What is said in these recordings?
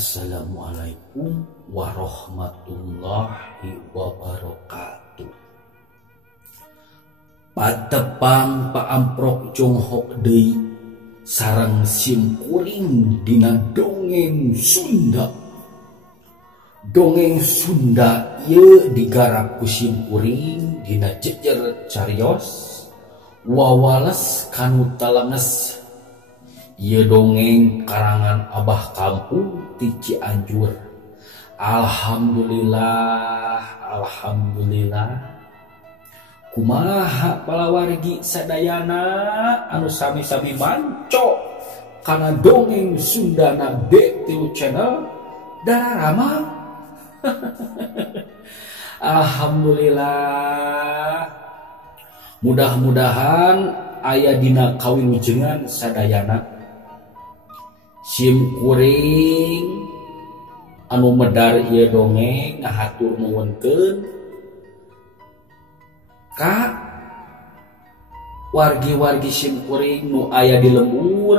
Assalamualaikum warahmatullahi wabarakatuh. Patepang paamprok jonghok deui sareng simkuring dina dongeng Sunda. Dongeng Sunda ieu digarap ku simkuring dina jejer carios wawales kanu talenges. Ieu dongeng karangan Abah Kampung ti Cianjur. Alhamdulillah, alhamdulillah. Kumaha palawargi sadayana anu sami-sami manco kana dongeng Sundana D3 channel Dararama. Alhamdulillah. Mudah-mudahan aya dina kawilujengan sadayana simkuring anu medar ieu dongeng ngahatur nuwunkeun ka wargi-wargi simkuring nu aya di lembur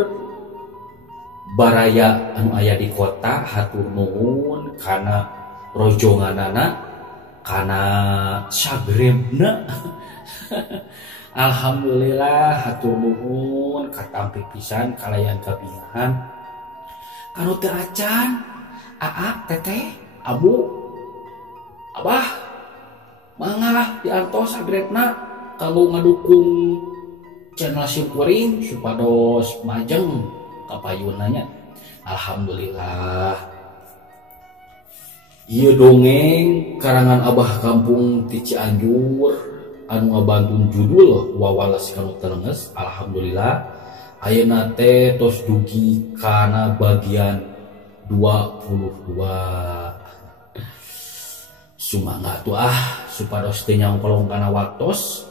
baraya anu aya di kota, hatur nuhun kana rojonganana, kana sagrebna. Alhamdulillah, hatur nuhun katampi pisan kalayan kabingahan kanu teu acan, aa, teteh, abu, abah, mangga diantos sagrebna kanggo ngadukung channel simkuring supados majeng kapayunanya. Alhamdulillah. Ieu dongeng karangan Abah Kampung ti Cianjur anu ngabantun judul wawales kanu talenges. Alhamdulillah ayeuna teh tos dugi kana bagian 22. Sumangga atuh supados teu nyangkolong kana waktos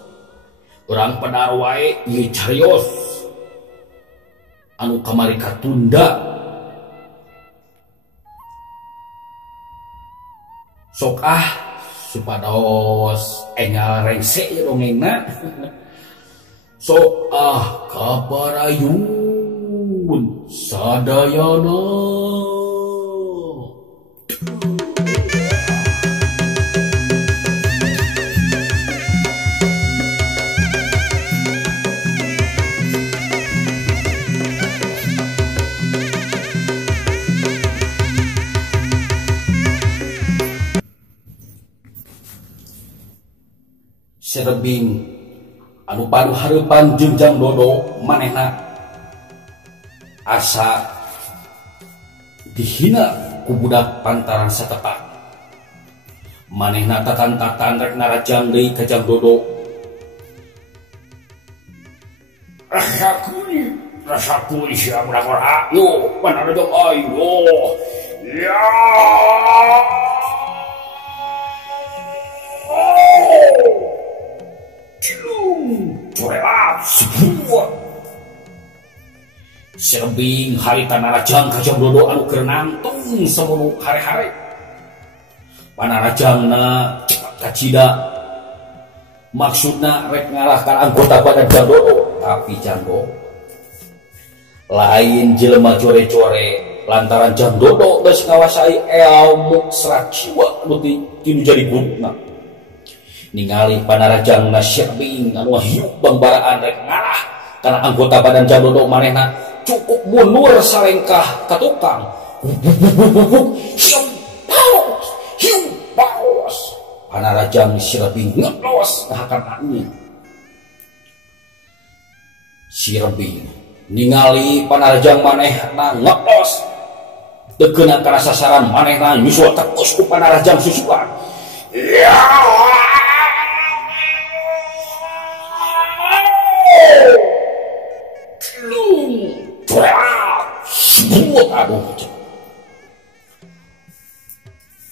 urang pedar wae ieu carios anu kamari katunda. Sok supados engal rengse ya dongengna. Sok kaparayun sadayana. Serebing anu padu hareupan jenjang dodo manehna asa dihina ku budak pantaran satepak. Manehna tatan-tatan rek narajang deui ka jang dodo. Rasakeun sia budak ora yo panarajang ayo. Ya. Serebing harita narajang kajang dodo anu keur nangtung samono hare-hare. Panarajangna cepat kacida. Maksudna rek ngalahkan anggota badan jang dodo, tapi jang dodo lain jelema core-core lantaran jang dodo geus ngawasai ilmu serat jiwa anu tinu jadi guruna. Ningali panarajangna Serebing anu hiup bangbaraan rek ngalah kana anggota badan jang dodo manehna cukup mundur salengkah ka tukang. Hiu paus. Panarajang Serebing ngeplos ngahakan angin. Serebing ningali panarajang manehna ngeplos dekeuna kana sasaran manehna nyusul tekus ku panarajang susukan. Ya.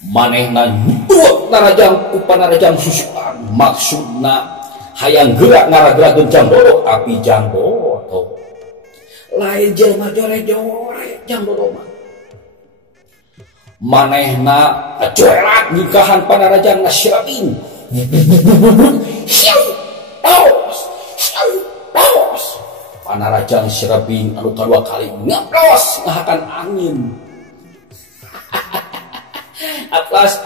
Manehna nyuwek narajang ku panarajang susukan, maksudna hayang gerak ngarageurakeun jang dodo, tapi jang dodo lain jelema jore-jore jang dodo mah. Manehna coelat nikahan panarajang Serebing. Panarajang Serebing anu kadua kali ngeplos ngahakan angin. Aplas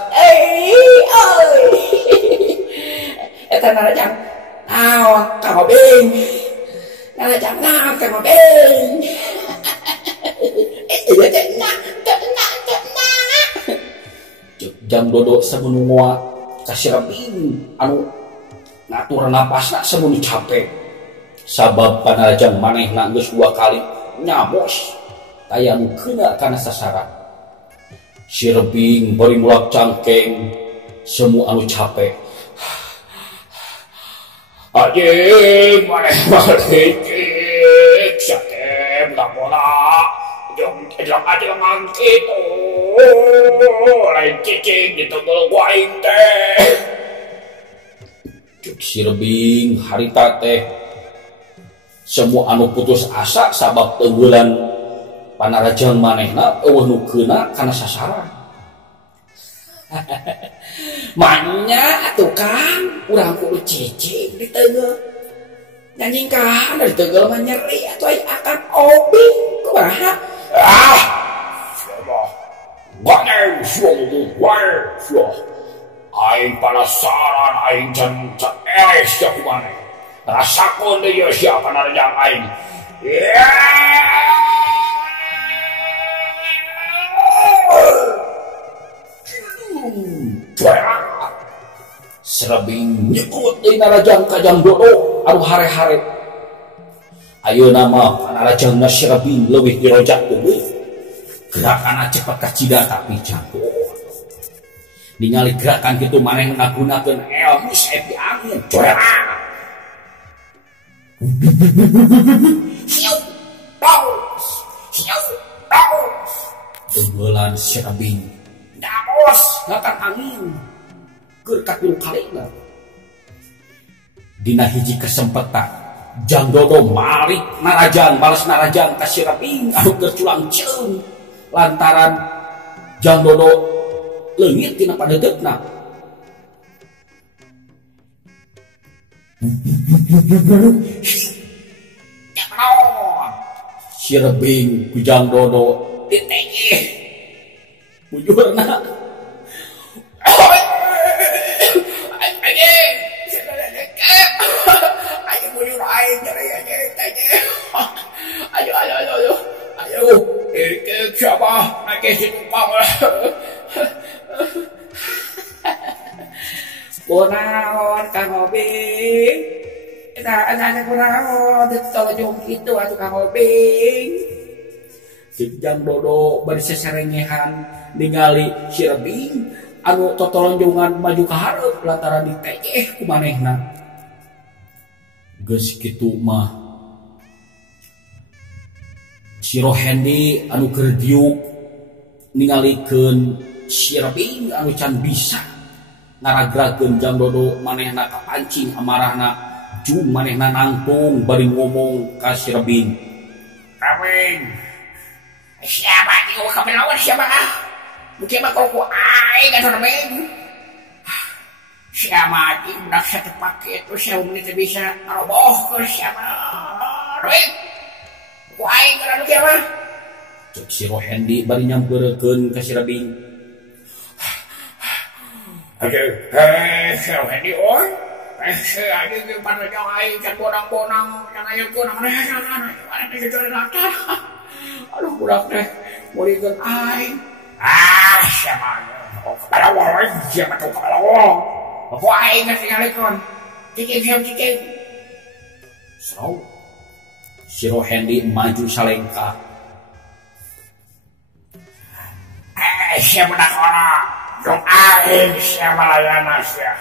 eta narajang naon Kang Obing narajang naon Kang Obing ieu teh jam dodo samun ngoa ka Sirabing anu ngatur napasna samun capek sabab panarajang manehna geus 2 kali nyamos aya anu keuna kana sasaran. Sirabing bari mulak cangkeng semu anu capek. Anjing maneh cik satem lapola jom aja mangkitu lain cicing di tenggel waing teh. Cuk Sirabing harita teh semua anu putus asa sabab tenggelan panarajang manehna eueuh nu keuna kana sasaran. Manya atuh Kang urang kudu cicing di teungeul nyanyi kan dari teungeul mah nyeri atuh aya akan Obing kumaha siapa banyak suah aing penasaran aing can eleh sia kumaneh rasakeun deui sia panarajang aing Sirabing nyebut deui narajang Kajang Dodo anu hare-hare. Ayeuna mah panarajangna Sirabing leuwih dirojak teuing. Gerakanna cepet kacida tapi jago. Ningali gerakan kitu maneh ngagunakeun ilmu sepi angin. Siap. Paus. Tenggelan Sirabing. Nyamos ngangkat angin. Keur kapuluh kalina. Dina hiji kesempatan Jang Dodo malik narajang balas narajang ka Sirabing anu keur culang ceung lantaran Jang Dodo leungit tina padeukna. Sirabing ku Jang Dodo ditengih bujurna. Ayo, siapa nak si numpang? Kunaon Kang Obing? Ada kunaon? Tolong gitu atuh Kang Obing. Si Jang Dodo bari seserengehan ningali Sirabing anu totolonjongan maju ka hareup lantaran ditengeh ku manehna. Geus kitu mah si Rohendi anu keur diuk ningalikeun Sirabing anu can bisa ngaragrakeun Jang Dodo manehna kapancing amarahna jung manehna nangtung bari ngomong ka Sirabing. Kabing siapa ieu kabelawan siapa mungkin mah ku aing anu remeng siapa ieu budak satepake itu siapa menit bisa ngaroboh ke siapa remeng ku aing kana kieu mah. Cek si Rohendi bari nyampeurkeun ka Sirabing. Aduh, Rohendi oi. Aing ge panajang aing can bonang-bonang can ayeuna maneh itu latar. Aduh budak teh mulikeun aing. Siapa? Oh, kepala siapa tuh kepala wong? Aku aing ngalikeun. Cicing. Saw. Si Rohendi maju salengka. Siapa budak orang? Dong aing siapa layana sia.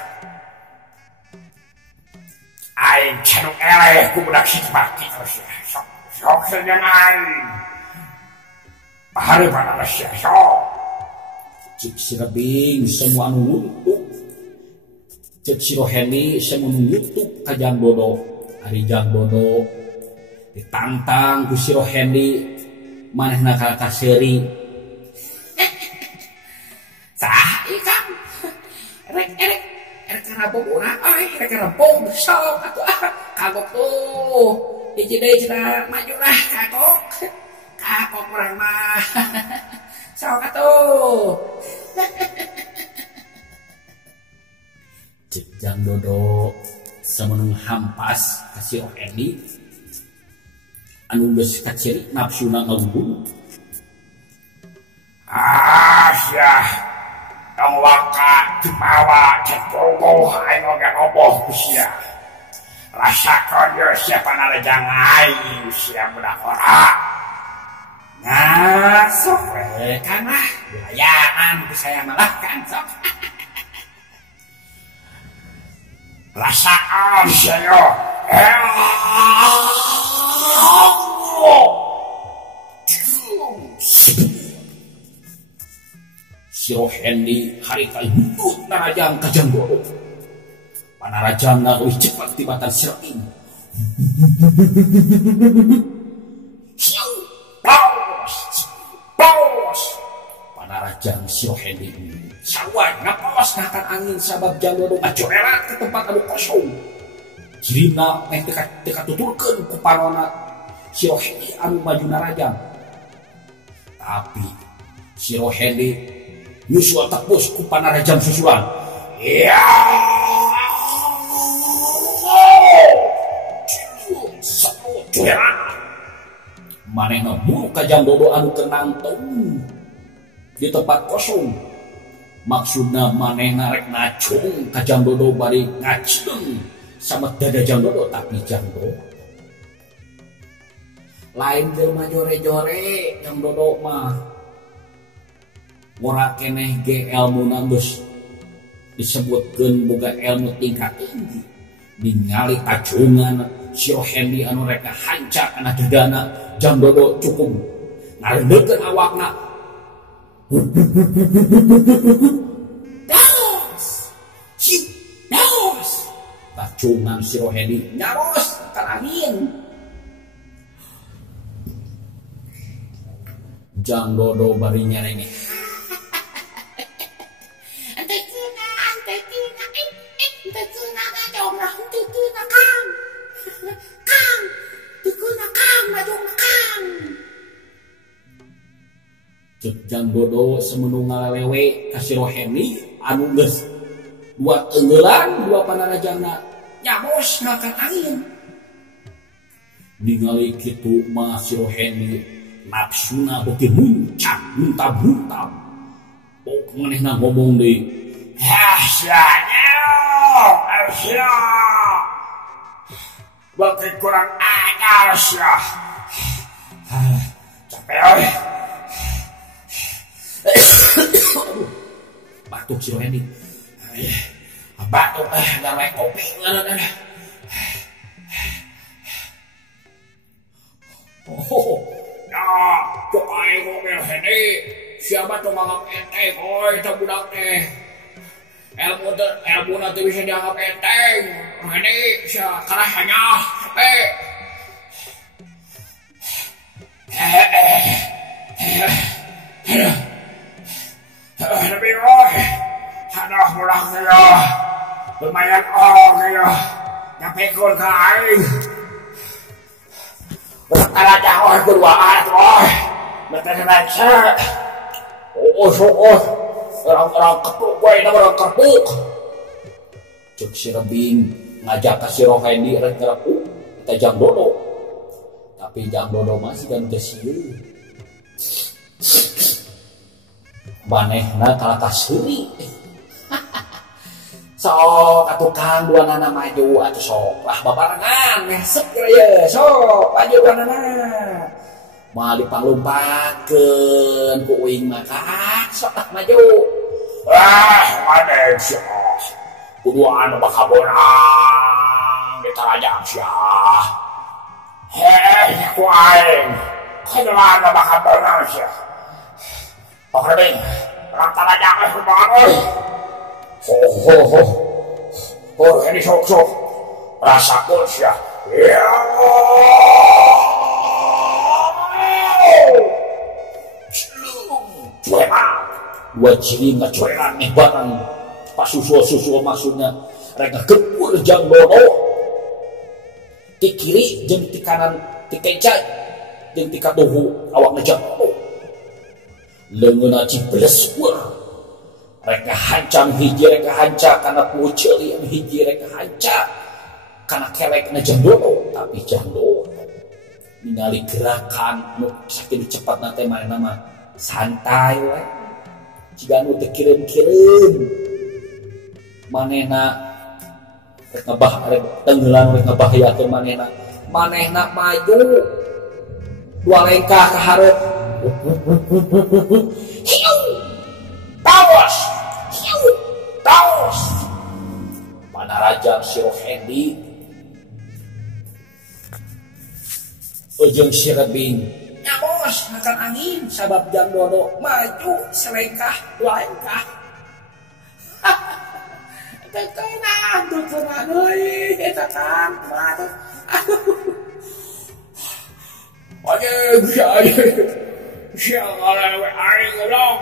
Aing canuk eleh ku budak sipaki sia. Sok saja aing. Bahari mana sia sok. Cik Sirabing semua anu nutup. Cik si Rohendi semua nutup ka Jang Dodo. Ari Jang Dodo ditantang ku si Rohendi manehna ka seuri. Tah ieu Kang. Erek karabong urang erek karabong sok atuh kagok tuh. Hiji deui cenah maju lah kagok. Kagok urang mah. Sok atuh. Jang Dodo semenung hampas kasih Endi anu geus kaciri nafsuna ngabunuh. Syah tong waka dipawa cepogoh aing oge roboh sia. Rasakeun ye sia panarejang aing sia budak ora. Nah, sok we kana wilayaan saya malah kan sok. Rasaan saya Siro Hendi hari kali hidup narajang kajang Dodo. Panarajang na lebih cepat tibatan siro ini. Paus Panarajang Siro Hendi sawan ngapaos nakan angin sabab Jang Dodo ngacorelat ke tempat anu kosong. Jirina meh teka tuturkeun ku panona Siro Hendi anu maju narajang. Tapi Siro Hendi Yusua tepus ku panarajang susulan. Ya manehna buru ka Jang Dodo anu tenang tong di tempat kosong. Maksudna manehna rek nacung ka Jang Dodo bari ngaceng sama dada Jang Dodo. Tapi Jang Dodo lain jelema jore-jore. Jang Dodo mah ora keneh ge elmuna geus disebutkeun boga ilmu tingkat tinggi. Ningali kacungan Siro Hendi anu rek hancak kana dadana Jang Dodo cukup ngarendekeun awakna. Daos! Daos! Kacungan Siro Hendi nyaros kan angin. Jang Dodo bari nyarenge. Cek Jang Dodo semenung ngalelewe ka Siro Hendi anu geus dua tenggelan dua panarajangna nyamos ngakan angin. Ningali kitu mah Siro Hendi nafsuna beuki muncak muntab-muntab. Pok manehna ngomong deui. Sia. Beuki kurang ajar sia. Capek euy. Batuk Siro Hendi. Batuk gawe kopi ngana. Cok aing ngomel Hendi. Siapa tuh nganggap enteng koy teh budak teh. Ilmu nanti bisa dianggap enteng. Hendi sia kalah hanya capek. Tapi oi, aduh pulang ya, lumayan ya, nyampe kun ka aing. Berkala jauh berduaan oi, bertenan cek. Orang-orang kepuk gue ini orang kepuk. Cek si Rebing ngajak ka Siro Hendi rek ngerepuk kita Jang Dodo. Tapi Jang Dodo masih kan kesieun. Manehna kalah kaseuri. Sok atukang duanana maju atuh sok lah babarengan ngesep ya sok maju duanana. Mal dipanglumpakeun ku uing maka sok lah maju. Maneh sia. Kuduan bakabonang ditarajang sia. Ku aing. Kuduan bakabonang sia. Pokoknya orang tarajang banget oi. Ini sok rasakeun sia. Ya. Dua ciri ngacoeran nih barang pasusul maksudnya rek ngegepur Jang Dodo. Ti kiri jeung ti kanan ti keca jeung ti katuhu awakna Jang Dodo. Leungeunna cibleseur reka hancam hiji reka hanca kana puceul yang hiji reka hanca kana kelekna Jang Dodo. Tapi Jang Dodo ningali gerakan nu sakitu cepatna teh manehna mah santai we jiga nu teu kireum-kireum manehna rek tenggelam rek ngabahayakeun manehna maju dua langkah ka hareup hiu tawas Panarajang si Rohendi ujung si Rebing nyabos makan angin sabab Jang Dodo maju selengkah dua langkah tekenan euy eta kan kumaha aduh siapa lewe aing dong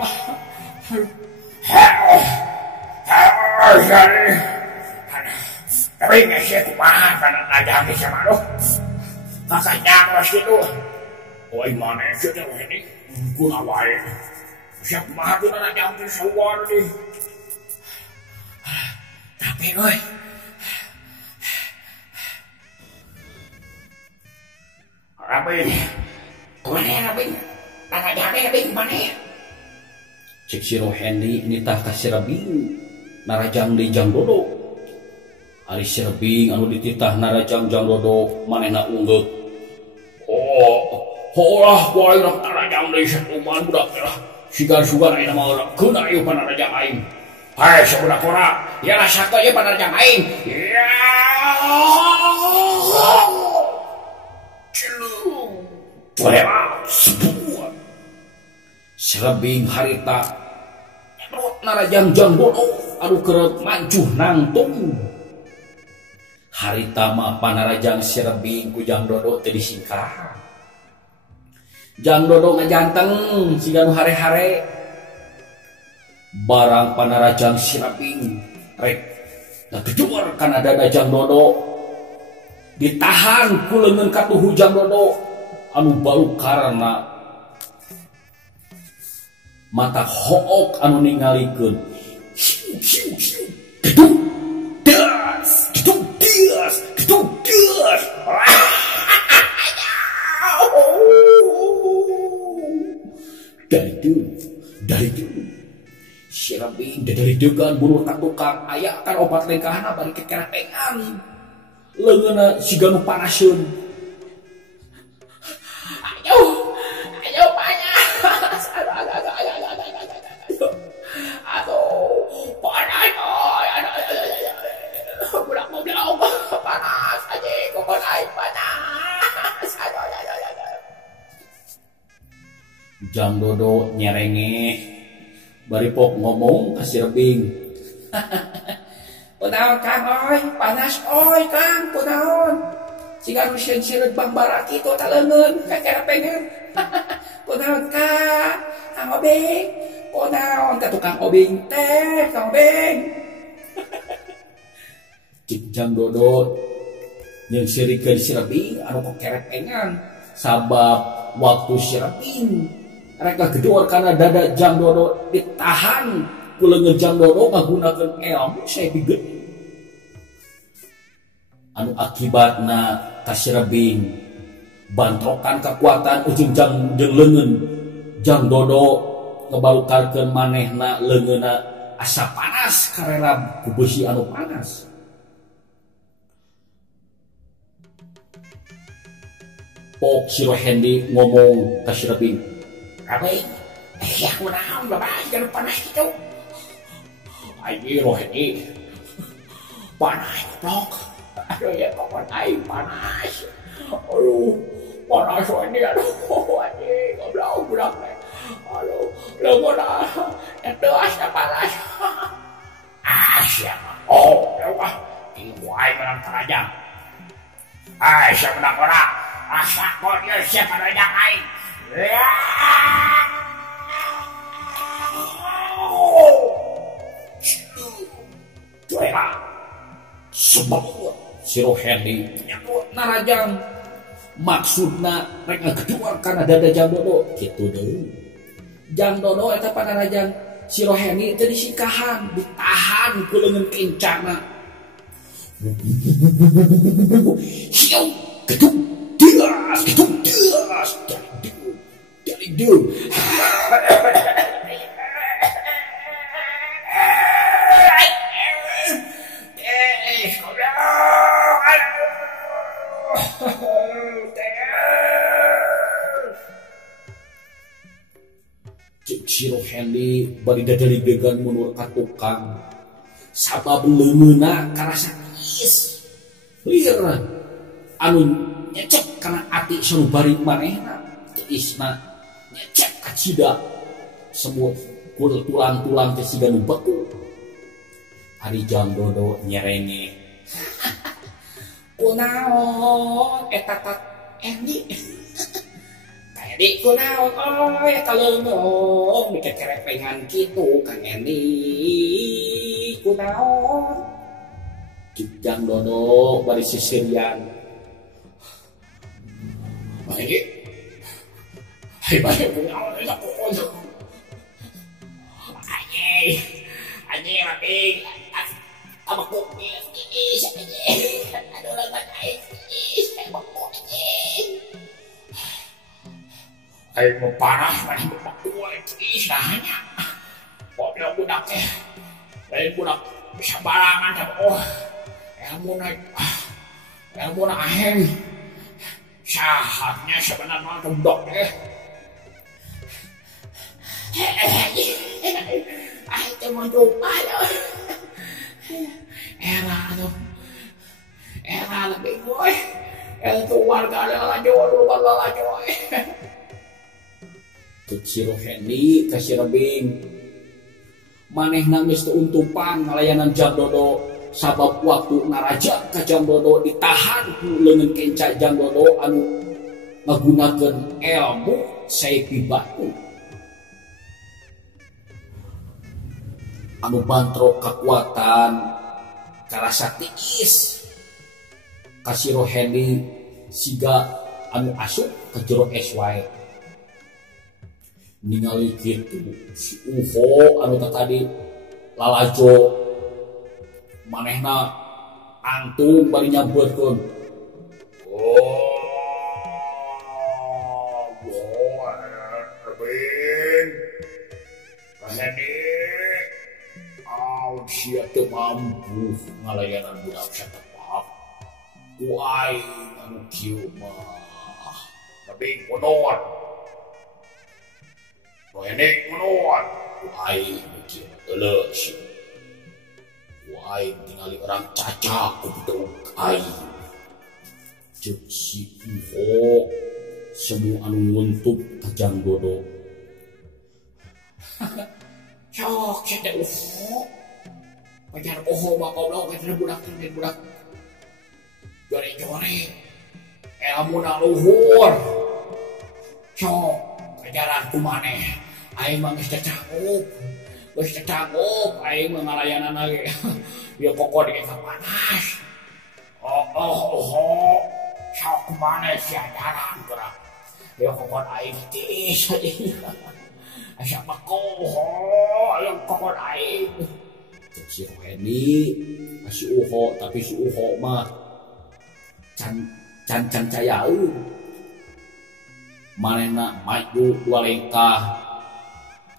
tapi nggak sih kumaha karena ada habis sama lo makanya harus itu oi mana sih tuh ini guna wae siap kumaha tuh anak jampi sawar nih tapi oi Rabin kemana Rabin anak jampi Rabin kemana ya cek si Rohendi nitah ka si Rabing narajang di Jang Dodo. Ari si Rabing anu dititah narajang Jang Dodo manehna unggeuh. Holah wae narajang deui sakuman budak teh. Sigar-sugar ayeuna mah urang keuna ieu panarajang aing. Hai sabudak ora, ya rasa ieu panarajang aing. Ya. Cilung. Wah, sebuah. Si Rabing harita narajang Jang Dodo anu keur mancuh nangtung harita mah panarajang si Rebing ku Jang Dodo teu disingkah. Jang Dodo ngajanteng siga nu hare-hare barang panarajang si Rebing rek ngagejuar kana dada Jang Dodo ditahan ku leungeun katuhu Jang Dodo anu baru karena mata hook anu ningalikeun gedung das dari itu si Rebing dari degan buru ka tukang aya kan obat lengkahan bari kekerapengan leungeunna siga nu panaseun ayo banyak panas aja kokon aing panas Jang Dodo nyerenge bari pok ngomong ka si Rebing kunaon Kang oi panas oi Kang kunaon siga nu sieun-sieun bang bara kitu ta leungeun kakera pengen kunaon Kang Obeng kunaon ka tukang obeng teh Kang Obeng cik Jang Dodo yang sirikeun si Rebing anu kekerepengan sabab waktu si Rebing rek ngageduar kana dada Jang Dodo ditahan ku leungeun Jang Dodo ngagunakeun ilmu saeutik geuning anu akibatna ka si Rebing bantrokan kekuatan ujung jeung leungeun Jang Dodo ngebalukarkeun manehna leungeunna asa panas karena ku beusi anu panas. Pok si Rohendi ngomong ke si Rebing, Rebing, ya kunaon bapak jangan panas gitu. Ayo Rohendi, panas pok. Aduh ya pokok aing panas. Aduh panas Rohendi aduh anjing goblok budak teh. Aduh leungeunna teu asa panas. Siapa? Oh, lewah. Iwai menang terajang. Siapa budak ora? Asa kok dia siapa terajang aing. Cueva. Sebab si Rohendi narajang maksudna rek ngageduar kana dada Jang Dodo kitu deui. Jang Dodo eta panarajang si Roheni tadi singkahan ditahan ku leungeun kencana. Hiu gedung deas dari deung. Si Roheni bari dadaligegan mundur ka tukang sabab leungeunna karasa tiis lieur anu nyecek kana ati sanubari manehna tiisna nyecek ka cida semua tulang-tulang teh siga nu beku. Ari Jangdodo nyerenge kunaon eta tat Endi Endi kunaon eta leungeung mikir kerepengan kitu Kang Endi kunaon Jangdodo bari sisirian baik kunaon eta kunaon anjing raping apa kupis aduh lembat air beku air mau parah mana beku nanya kok bilang budak lain budak bisa barangan ilmu nak ahem sahatnya sebenarnya budak itu mau jumpa era lebih gue itu warga lalajoy si Roheni kasih rebing manehna geus teu untupan ngalayanan Jangdodo sabab waktu naraja ka Jangdodo ditahan ku leungeun kenca Jangdodo anu ngagunakeun ilmu Saipi Batu anu bantrok kekuatan karasa tiis kasih Roheni siga anu asup ke jero es wae ningali kitu si UFO anu tadi lalajo manehna antung bari nyampeurkeun sia teu mampu ngalayanan budak satepak ku aing anu kieu mah tapi kodoan Roheni kodoan ku aing anu kieu teuleus ku aing tingali orang caca ku budak aing ceuk si UFO semu anu nguntup ka Jangdodo sok cenah UFO pacar bapak kita budak jore ilmu na luhur sok pacaran kumaneh aing mah geus cacanggup aing mah ngalayanan lagi ya pokok di panas sok kumaneh siajaran gerak ya pokok aing tis asa yang pokok aing si Roheni si UFO tapi si UFO mah can cayaeun manehna maju dua lengkah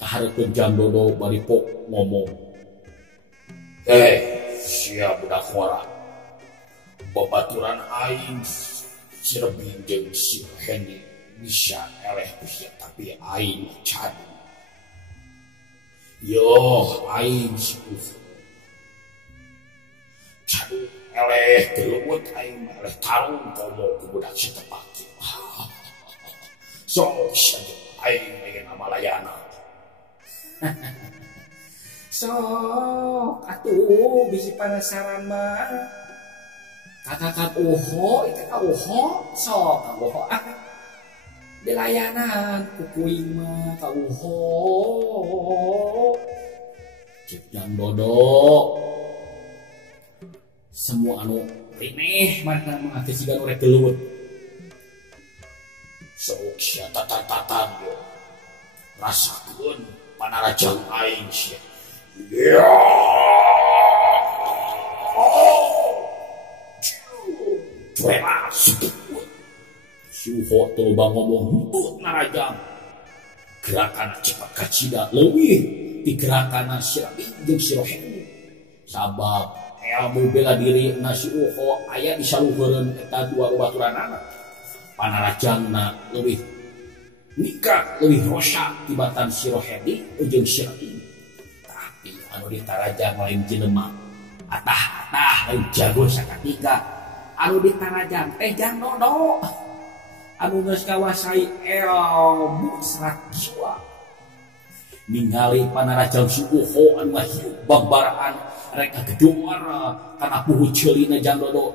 kahareupeun Jangdodo bari pok ngomong sia budak ngora babaturan aing si Rebing jeung si Roheni bisa eleh sia tapi aing can yo aing si UFO cadu eleh gelewet aing eleh tarung komo ku budak satepak sok saja aing aya Malayana sok atuh bisi penasaran mah katakan UFO itu ka UFO sok ka UFO dilayanan kukuing mah ka UFO cik Jangdodo semua anu rineh mana mah siga nu rek geuleuweut sok sia tatan yo rasakeun panarajang aing sia. Ya. Cuela sebut. Si Uho teu loba ngomong henteu narajang. Gerakan cepat kacida leuwih ti gerakan si Rabing jeung si Roheni. Sabab ilmu bela diri si Uho aya di saluheureun eta dua babaturanana. Panarajangna leuwih nikah leuwih rosa tibatan si Roheni jeung si Rabing. Tapi anu ditarajang lain jelema atah-atah lain jago sakatika. Anu ditarajang teh Jang Dodo anu geus kawasai ilmu serat jiwa. Ningali panarajang si Uho anu hiup babarahan rek ngagedor kana puhu ceulina Jang Dodo.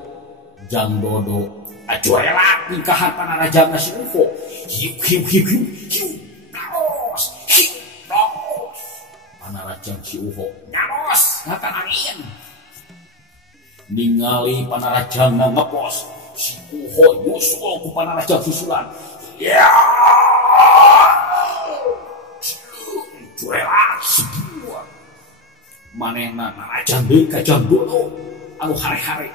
Jang Dodo acuela tingkahan panarajang si Uho. Hiup naos. Panarajang si Uho naos ngatan angin. Ningali panarajang ngepos si Uho nyusul ku panarajang susulan. Ya. Cuela sebuah. Manehna narajang deui ka Jang Dodo anu hare-hare.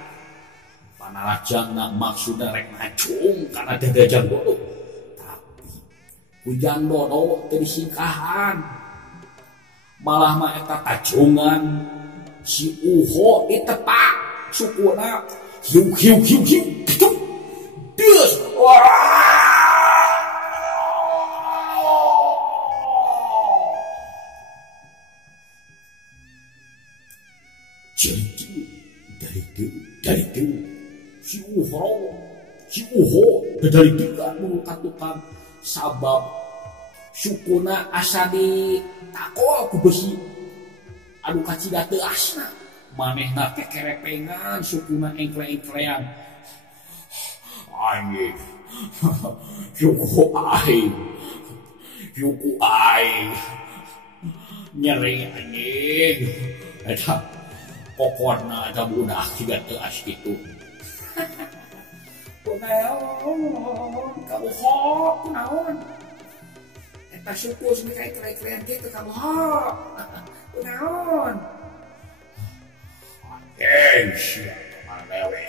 Panarajangna maksudna rek ngacung kana dada Jang Dodo. Tapi ku Jang Dodo teu disingkahan. Malah mah eta tajungan si Uho ditepak sukuna hiu gitu deus jadi dari itu si Uho dari tiga mengkatukan sabab sukuna asa di takol ku besi anu kacida teu asna. Manehna teh kerepengan sukuna engkle-engklean. Anjing. Yuku aing. Nyeri anjing. Eta pokona ada budak siga teu as kitu. Kunaon? Kunaon? Eta suku sampai kere-kerean kitu kabohok. Kunaon? Sia malewe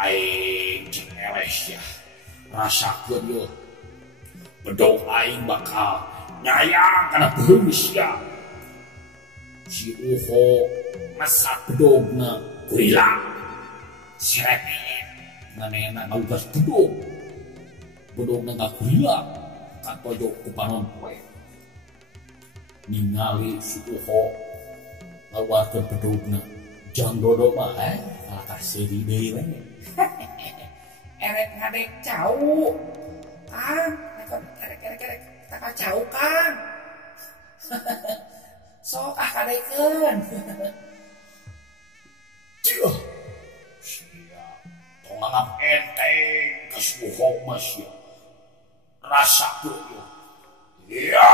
aing jeung eleh ya rasakeun yeuh bedog aing bakal nyayang kana beung sia si Uho masak bedogna gorila serepet manehna ngaugas bedogna gorila katojo ku panon poe ningali si Uho ngaluarkeun bedogna. Jang Dodo mah kalah seudi deui we. Erek ngadek cau. Kang, erek tak cau Kang. Sok kadekeun. Cia. Sia. Tong anggap enteng geus bohong mah sia. Rasakeun yeuh. Ya.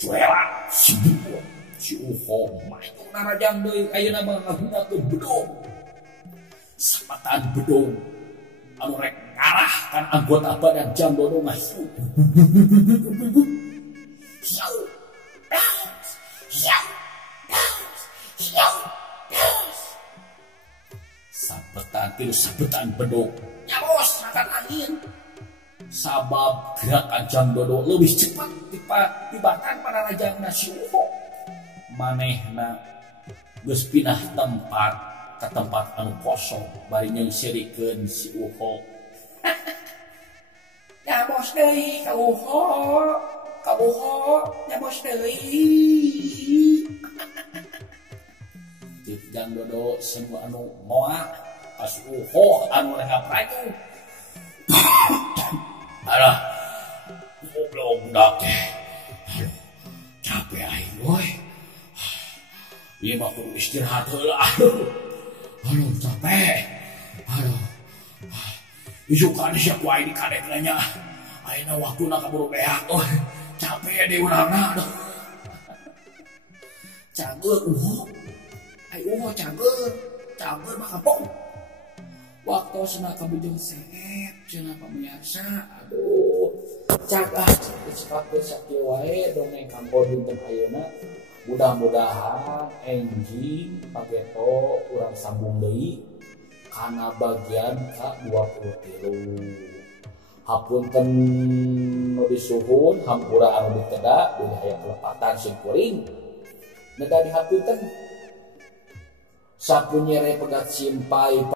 Cuela sebuah si Uho maju narajang deui ayeuna mah ngagunakeun bedog. Sapatan bedog anu rek ngarahkan anggota badan Jang Dodo ngahiup. Sabetan bedog nyabos angkat angin. Sabab gerakan Jang Dodo lebih cepat tibatan panarajangna si Uho. Manehna geus pindah tempat ke tempat anu kosong bari nyengserikeun si Uho. Nyabos deui ka Uho, nyabos deui. Cik Jang Dodo semua anu moal pas Uho anu rek ngapraju. Alah, goblok budak teh. Aduh, capek aing boy. Ieu mah kudu istirahat heula. Aduh, capek. Aduh. Isukan sia ku aing dikadekna nya. Ayeuna waktuna kaburu beak. Oh, capek deui urangna. Aduh. Cager Uho cager mah kapok. Waktu sana kabujeng seet cenah pamirsa. Aduh. cak cepat sakit wae dongeng kampor dinten ayeuna mudah-mudahan enjing pageto urang sambung deui kana bagian ka-23 hapunten nu disuhun hampura anu diteda bilih aya kelepatan sing kuring neda dihapunten sapunyere pegat simpai